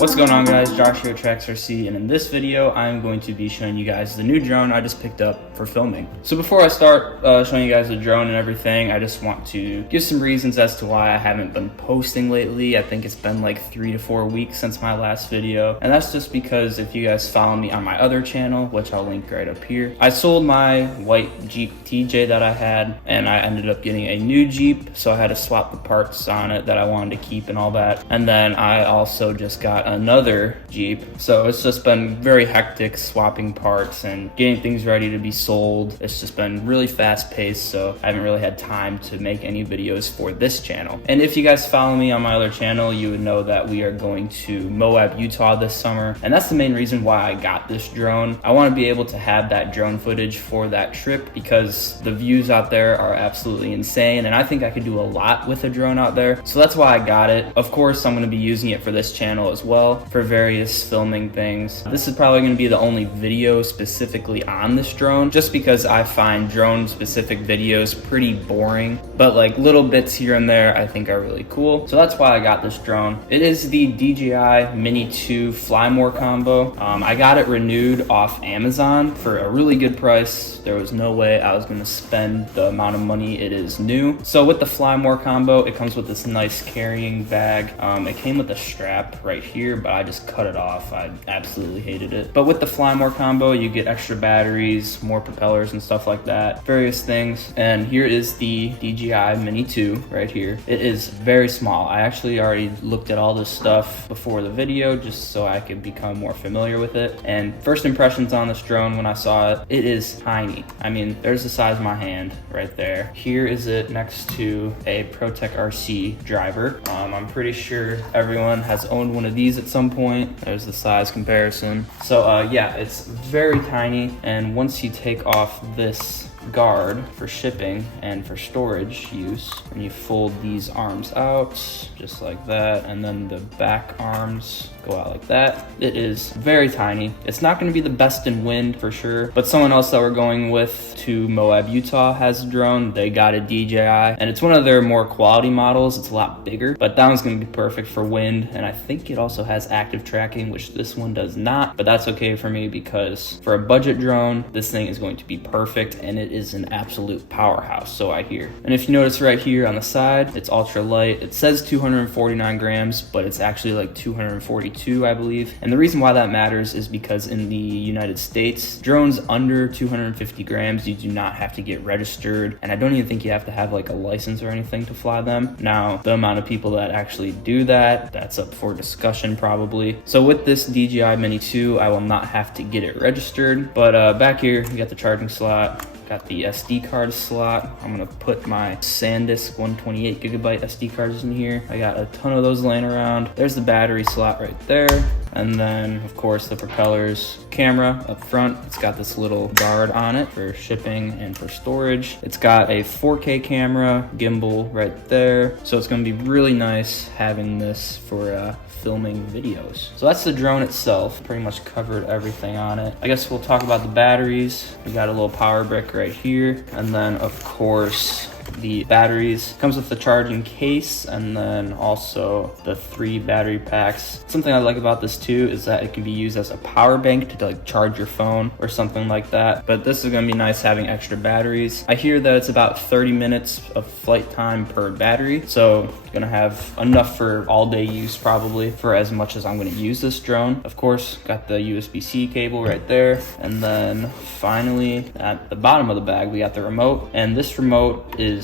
What's going on, guys? Josh here at Trax, and in this video I'm going to be showing you guys the new drone I just picked up for filming. So before I start showing you guys the drone and everything, I just want to give some reasons as to why I haven't been posting lately. I think it's been like 3 to 4 weeks since my last video, and that's just because if you guys follow me on my other channel, which I'll link right up here, I sold my white Jeep TJ that I had and I ended up getting a new Jeep, so I had to swap the parts on it that I wanted to keep and all that. And then I also just got another Jeep, so it's just been very hectic swapping parts and getting things ready to be sold. It's just been really fast paced, so I haven't really had time to make any videos for this channel. And if you guys follow me on my other channel, you would know that we are going to Moab, Utah this summer, and that's the main reason why I got this drone. I want to be able to have that drone footage for that trip because the views out there are absolutely insane, and I think I could do a lot with a drone out there, so that's why I got it. Of course, I'm going to be using it for this channel as well for various filming things. This is probably going to be the only video specifically on this drone, just because I find drone specific videos pretty boring, but like little bits here and there I think are really cool, so that's why I got this drone. It is the DJI Mini 2 Fly More combo. I got it renewed off Amazon for a really good price. There was no way I was going to spend the amount of money it is new. So with the Fly More combo, it comes with this nice carrying bag. It came with a strap right here, but I just cut it off. I absolutely hated it. But with the Fly More combo, you get extra batteries, more propellers and stuff like that, various things. And here is the DJI Mini 2 right here. It is very small. I actually already looked at all this stuff before the video just so I could become more familiar with it. And first impressions on this drone when I saw it, it is tiny. I mean, there's the size of my hand right there. Here is it next to a ProTech RC driver. I'm pretty sure everyone has owned one of these at some point. There's the size comparison. So yeah, it's very tiny, and once you take off this guard for shipping and for storage use, and you fold these arms out just like that, and then the back arms go out like that. It is very tiny. It's not going to be the best in wind for sure, but someone else that we're going with to Moab, Utah has a drone. They got a DJI, and it's one of their more quality models. It's a lot bigger, but that one's going to be perfect for wind, and I think it also has active tracking, which this one does not, but that's okay for me because for a budget drone, this thing is going to be perfect, and it is an absolute powerhouse, so I hear. And if you notice right here on the side, it's ultra light. It says 249 grams, but it's actually like 242, I believe. And the reason why that matters is because in the United States, drones under 250 grams, you do not have to get registered, and I don't even think you have to have like a license or anything to fly them. Now, the amount of people that actually do that, that's up for discussion probably. So with this DJI Mini 2, I will not have to get it registered, but back here, you got the charging slot, got the SD card slot. I'm gonna put my SanDisk 128 gigabyte SD cards in here. I got a ton of those laying around. There's the battery slot right there. And then of course the propellers. Camera up front, it's got this little guard on it for shipping and for storage. It's got a 4K camera, gimbal right there. So it's gonna be really nice having this for filming videos. So that's the drone itself. Pretty much covered everything on it. I guess we'll talk about the batteries. We got a little power brick right here. And then of course, the batteries. Comes with the charging case and then also the 3 battery packs. Something I like about this too is that it can be used as a power bank to like charge your phone or something like that. But this is gonna be nice having extra batteries. I hear that it's about 30 minutes of flight time per battery. So gonna have enough for all day use probably for as much as I'm gonna use this drone. Of course, got the USB-C cable right there. And then finally at the bottom of the bag, we got the remote. And this remote is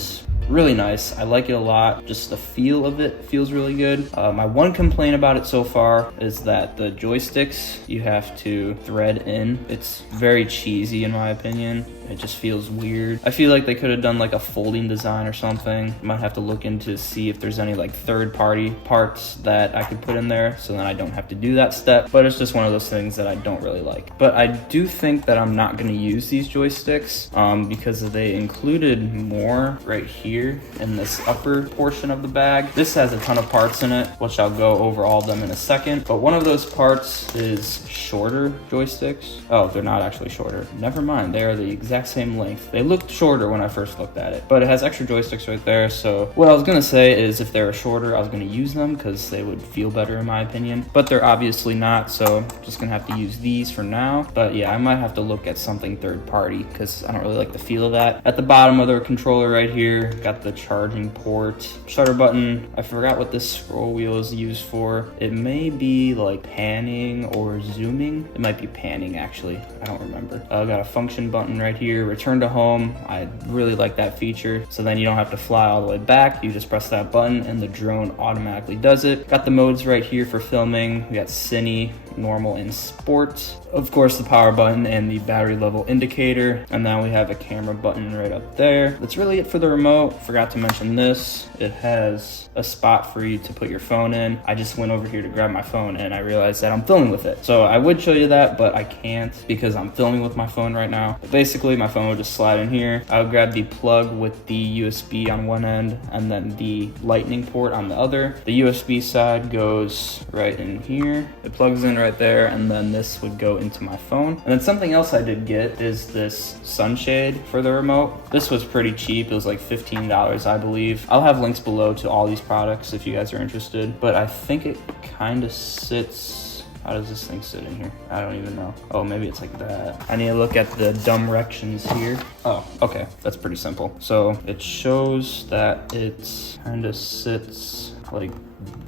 really nice. I like it a lot. Just the feel of it feels really good. My one complaint about it so far is that the joysticks you have to thread in. It's very cheesy in my opinion. It just feels weird. I feel like they could have done like a folding design or something. Might have to look into see if there's any like third-party parts that I could put in there so then I don't have to do that step. But it's just one of those things that I don't really like. But I do think that I'm not going to use these joysticks because they included more right here in this upper portion of the bag. This has a ton of parts in it, which I'll go over all of them in a second. But one of those parts is shorter joysticks. Oh, they're not actually shorter. Never mind. They are the exact exact same length. They looked shorter when I first looked at it, but it has extra joysticks right there. So what I was gonna say is if they were shorter, I was gonna use them because they would feel better in my opinion, but they're obviously not, so I'm just gonna have to use these for now. But yeah, I might have to look at something third party because I don't really like the feel of that. At the bottom of the controller right here, got the charging port, shutter button. I forgot what this scroll wheel is used for. It may be like panning or zooming. It might be panning actually, I don't remember. Got a function button right here, return to home. I really like that feature, so then you don't have to fly all the way back. You just press that button and the drone automatically does it. Got the modes right here for filming. We got cine, normal, and sport. Of course, the power button and the battery level indicator, and then we have a camera button right up there. That's really it for the remote. Forgot to mention this. It has a spot for you to put your phone in. I just went over here to grab my phone and I realized that I'm filming with it. So I would show you that, but I can't because I'm filming with my phone right now. But basically, my phone would just slide in here. I would grab the plug with the USB on one end and then the lightning port on the other. The USB side goes right in here. It plugs in right there, and then this would go into my phone. And then something else I did get is this sunshade for the remote. This was pretty cheap. It was like $15, I believe. I'll have links below to all these products if you guys are interested, but I think it kind of sits. How does this thing sit in here? I don't even know. Oh, maybe it's like that. I need to look at the directions here. Oh, okay, that's pretty simple. So it shows that it kind of sits like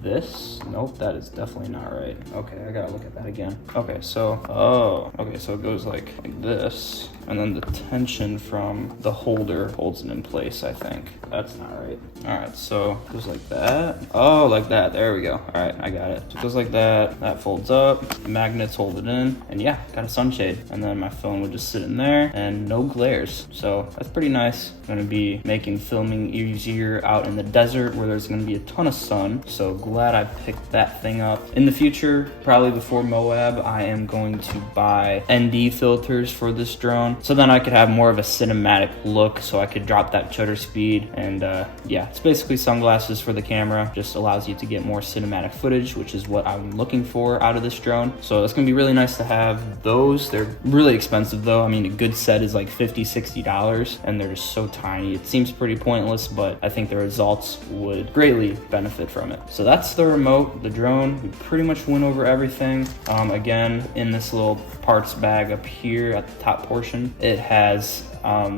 this. Nope, that is definitely not right. Okay, I gotta look at that again. Okay, so, okay, so it goes like this, and then the tension from the holder holds it in place, I think. That's not right. All right, so it goes like that. Oh, like that, there we go. All right, I got it. So it goes like that, that folds up, the magnets hold it in, and yeah, got a sunshade. And then my phone would just sit in there and no glares. So that's pretty nice. I'm gonna be making filming easier out in the desert where there's gonna be a ton of sun. So glad I picked that thing up. In the future, probably before Moab, I am going to buy ND filters for this drone, so then I could have more of a cinematic look, so I could drop that shutter speed. And yeah, it's basically sunglasses for the camera, just allows you to get more cinematic footage, which is what I'm looking for out of this drone. So it's gonna be really nice to have those. They're really expensive though. I mean, a good set is like $50-$60, and they're just so tiny. It seems pretty pointless, but I think the results would greatly benefit from it. So that's the remote, the drone. We pretty much went over everything. Again, in this little parts bag up here at the top portion, it has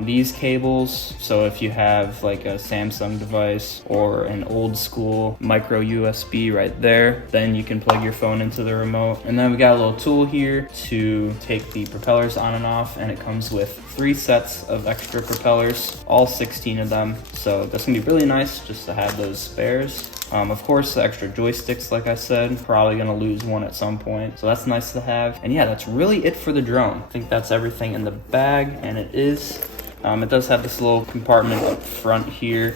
these cables. So if you have like a Samsung device or an old school micro USB right there, then you can plug your phone into the remote. And then we got a little tool here to take the propellers on and off, and it comes with 3 sets of extra propellers, all 16 of them. So that's gonna be really nice just to have those spares. Of course, the extra joysticks, like I said, probably gonna lose one at some point, so that's nice to have. And yeah, that's really it for the drone. I think that's everything in the bag, and it is. It does have this little compartment up front here,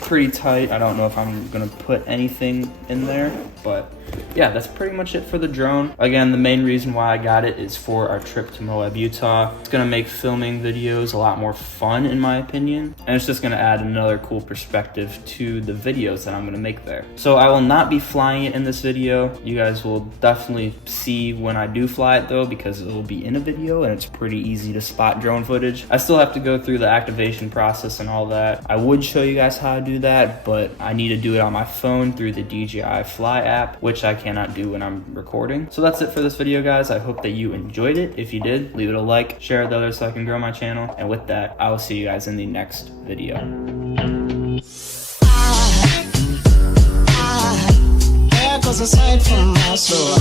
pretty tight. I don't know if I'm gonna put anything in there, but yeah, that's pretty much it for the drone. Again, the main reason why I got it is for our trip to Moab, Utah. It's gonna make filming videos a lot more fun, in my opinion, and it's just gonna add another cool perspective to the videos that I'm gonna make there. So I will not be flying it in this video. You guys will definitely see when I do fly it though, because it will be in a video and it's pretty easy to spot drone footage. I still have to go through the activation process and all that. I would show you guys how to do that, but I need to do it on my phone through the DJI Fly app, which I cannot do when I'm recording. So that's it for this video, guys. I hope that you enjoyed it. If you did, leave it a like, share it with others so I can grow my channel. And with that, I will see you guys in the next video. There goes a sight from my soul.